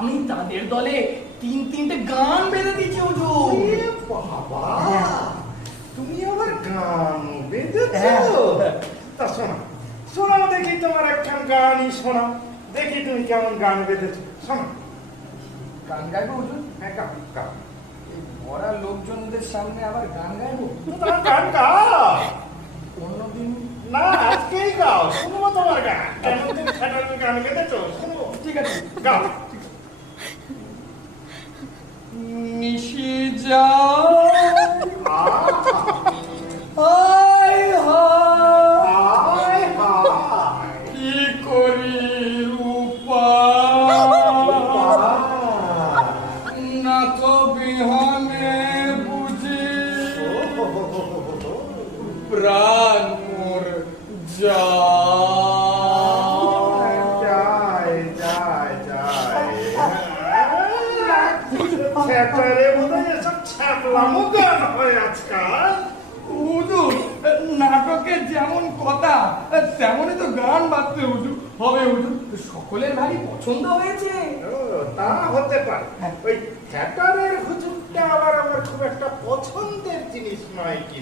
আমি তাদের দলে তিনটে গান বেঁধে দিচ্ছি হুজুর। বাবা, তুমি আবার গান বেঁধেছো? তা শোনা, শোনাও দেখি তোমার একখান গানই শোনাও। দেখি তুমি কেমন গান বেঁধেছো, শোনো। গান গাইবো হুজুর? হ্যাঁ, গাও গাও। এই ভরা লোকজনদের সামনে আবার গান গাইবো? তোমার গান গাও। অন্যদিন না, আজকেই গাও, শুনবো তোমার গান। কেমন তুমি খ্যাটার গান বেঁধেছো শুনবো। ঠিক আছে, গাও। নিশি যায় আয় হায়, হায় হায়। কি করি উপায়, না তো বিহানে বুঝি প্রাণ মোর যায়, যায়, যায়। খ্যাটারে বোধহয় এসব ছ্যাপলামো গান হয় আজকাল। হুজুর, নাটকে যেমন কথা তেমনই তো গান বাজতে হুজুর হবে হুজুর। সকলের ভারী পছন্দ হয়েছে। ও, তা হতে পারে। ওই থিয়েটারের হুজুরটা আবার আমার খুব একটা পছন্দের জিনিস নয় কি।